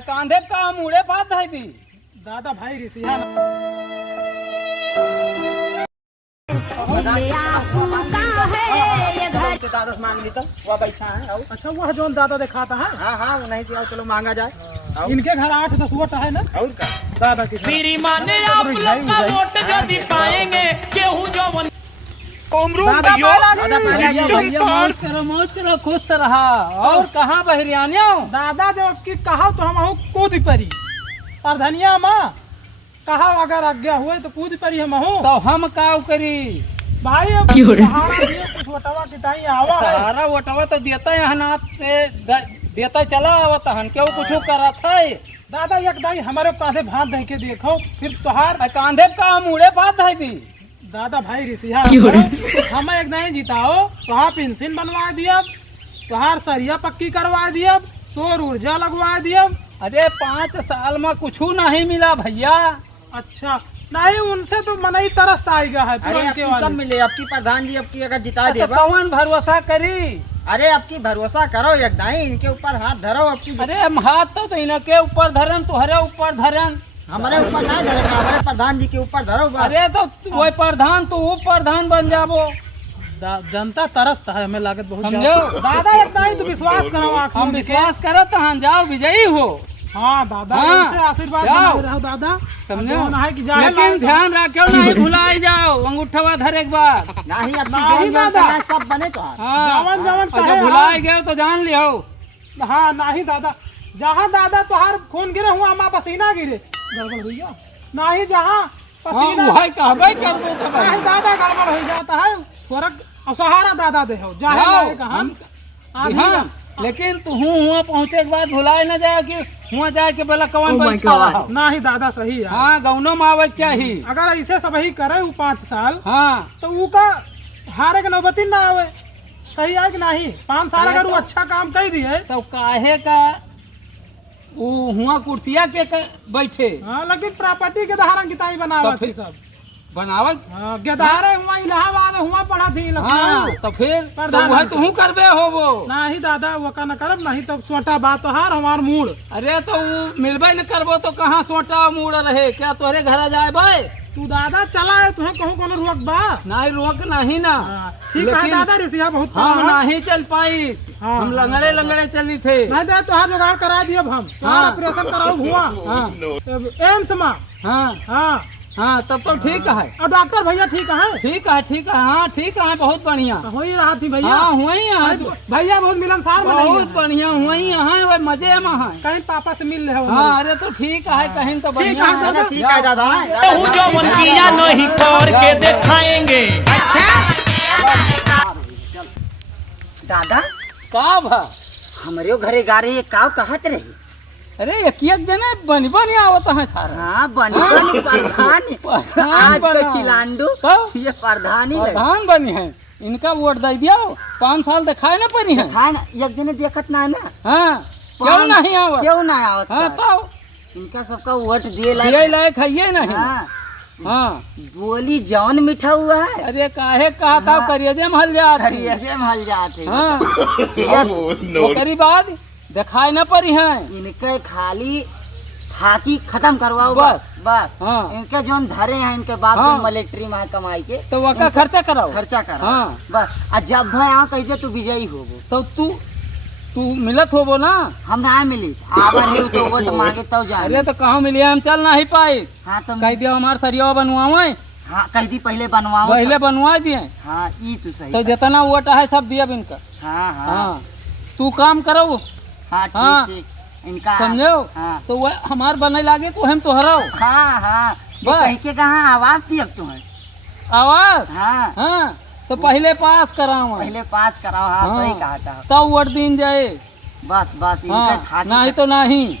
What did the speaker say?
कांधे का मुड़े बात है दी दादा भाई रिसिया दादा से मांग ली तो वह बैठा है और अच्छा वह जो दादा दिखाता है। हाँ हाँ नहीं से आओ चलो मांगा जाए और इनके घर 8-10 वोट है ना और का दादा की श्रीमान आप लोग का वोट यदि पाएंगे केहू जवन मौज करो खुश से रहा। और कहाँ बहरियानिया दादा जब की कहा तो हम कूद परी और धनिया माँ कहा अगर आज्ञा हुए तो कूद परी हम तो हम का करी भाई अब सहारा दिए कुछ वटवा की ताई आवा है। सहारा वटवा तो देता है हाथ से देता चला आवत हन क्यों कुछ करत है। दादा एक दाई हमारे कांधे भात दे के देखो फिर तोहार कांधे का मुड़े बात है दी दादा भाई रिसिया हम एक दाई जिताओ तोहार पेंशन बनवा दिया तोहार सरिया पक्की करवा दिया सौर ऊर्जा लगवा दिया। अरे 5 साल में कुछ नहीं मिला भैया। अच्छा नहीं उनसे तो मन ही तरस आएगा है अरे तुरंत के अब सब वाले। मिले अब की प्रधान जी अब की अगर जिता दे कौन भरोसा करी। अरे अब की भरोसा करो एक दाई इनके ऊपर हाथ धरो अब की अरे हम हाथ तो इनके ऊपर धरन तुहरे ऊपर धरन हमारे ऊपर नहीं धरेगा हमारे प्रधान जी के ऊपर धरो बस। अरे तो वही प्रधान तो वो प्रधान बन जाबो। जनता तरसता है हमें लागत बहुत समझो ज्यादा। दादा इतना ही तो विश्वास करो आँखों हम में विश्वास करत हन जाओ विजयी हो। हाँ दादा हाँ, ऐसे आशीर्वाद जाओ। बना रहो दादा समझो जो है कि जाए लेकिन लायक ध्यान रखो नहीं भुलाई जाओ अंगूठवा धर एक बार। नहीं अब नहीं की दादा। दादा सब बने तो हाथ। हाँ जवन जवन और कहे जब भुलाई गए तो जान लियो। हाँ नहीं दादा जहाँ दादा तुहार खून गिरे हुआ माँ पसीना गिरे गड़बड़ भैया नहीं जहाँ हाँ पसीना वही कहबे करबो तो भाई। नहीं दादा गड़बड़ हो जाता है थोड़ा सहारा दादा दे हो जाए जाओ, लायक हम हाँ लेकिन तू हुआ पहुँचे के बाद भुलाए न जाए कि हुआ जाए के बोला कौन बैठा रहा। नहीं दादा सही है। हाँ गौनो में आवे चाहिए। अगर ऐसे सब ही करे 5 साल हाँ तो वो का हारे के नौबती ना आवे सही है कि नहीं 5 साल अरे अगर वो तो- अच्छा काम कर दिए तो काहे का वो हुआ कुर्सिया के बैठे हाँ लेकिन प्रॉपर्टी के धारण किताई बनावा तो थी फिर- सब बनावत। हाँ गेदारे हुआ इलाहाबाद हुआ पढ़ा थी हाँ लखनऊ तो फिर तो प्रधान वह तू करबे हो वो। नहीं दादा वो का न करब नहीं तो छोटा बात तो हार हमार मूड अरे तो वो मिलबे न करबो तो कहाँ सोटा मुड़ रहे क्या तोहरे घर जाए भाई। तू दादा चला है तुम्हें कहूँ कोनो रोक बा नहीं रोक नहीं ना। हाँ, ठीक है लेकिन दादा रिसिया बहुत हम पड़ा है। नहीं चल पाई। हाँ, हम लंगड़े लंगड़े चली थे। नहीं दादा तुहार जुगाड़ करा दिया हम तुहार हाँ। ऑपरेशन कराओ हुआ हाँ एम्स में हाँ हाँ हाँ तब तो ठीक है। और डॉक्टर भैया ठीक है ठीक है ठीक है। हाँ ठीक है बहुत बढ़िया। हो ही रहा थी भैया हाँ हुई है भैया बहुत मिलनसार बहुत बनाई बढ़िया हुई है वो मजे में है। कहीं पापा से मिल रहे हो हाँ अरे तो ठीक है कहीं तो बढ़िया है, है। दादा, ठीक है दादा केहू जवन किया नहीं करके दिखाएंगे। दादा का भा हमारे घरे गारे काव कहत रही अरे एक जने बन आवत है सारा। हाँ बनी प्रधान प्रधान आज बना। का चिलांडू तो ये प्रधान ही लगे प्रधान बनी है इनका वोट दे दिया 5 साल दिखाए ना पड़ी है। हाँ ना एक जने देखत ना है ना हाँ क्यों नहीं आवत। क्यों ना आवत हाँ सर? तो इनका सबका वोट दिए ये लायक लायक है ये नहीं। हाँ हाँ बोली जौन मीठा हुआ है अरे काहे कहा था हाँ। करिए महल जाती। ऐसे महल जाते हाँ बस ओकरी बाद दिखाई न पड़ी है। इनके खाली फाकी खत्म करवाओ बस। बस बस हाँ इनके जोन धरे हैं इनके बाप हाँ। जो मिलिट्री में है कमाई के तो वका खर्चा कराओ। खर्चा करा हाँ बस आ जब भाई यहाँ कहिए तू विजयी होबो तो तू मिलत होबो ना। हम ना मिली आवर है तो वोट मांगे तो जाए अरे तो कहाँ मिली हम चल नहीं पाई। हाँ तो कह दिया हमार सरिया बनवावे हाँ कह दी पहले बनवाओ पहले बनवा दिए हाँ ई तू सही तो जितना वोट है सब दिया इनका। हाँ हाँ हाँ तू काम करो हाँ हाँ। ठीक इनका समझो हाँ तो वह हमार बने लागे तो हम तोहराओ हाँ हाँ ये बस। कहीं के कहाँ आवाज दी अब तुम्हें आवाज। हाँ हाँ तो पहले पास कराओ पहले पास कराओ हाँ हाँ। सही कहा था तब वोट दिन जाए। बस बस इनका हाँ था नहीं तो नहीं।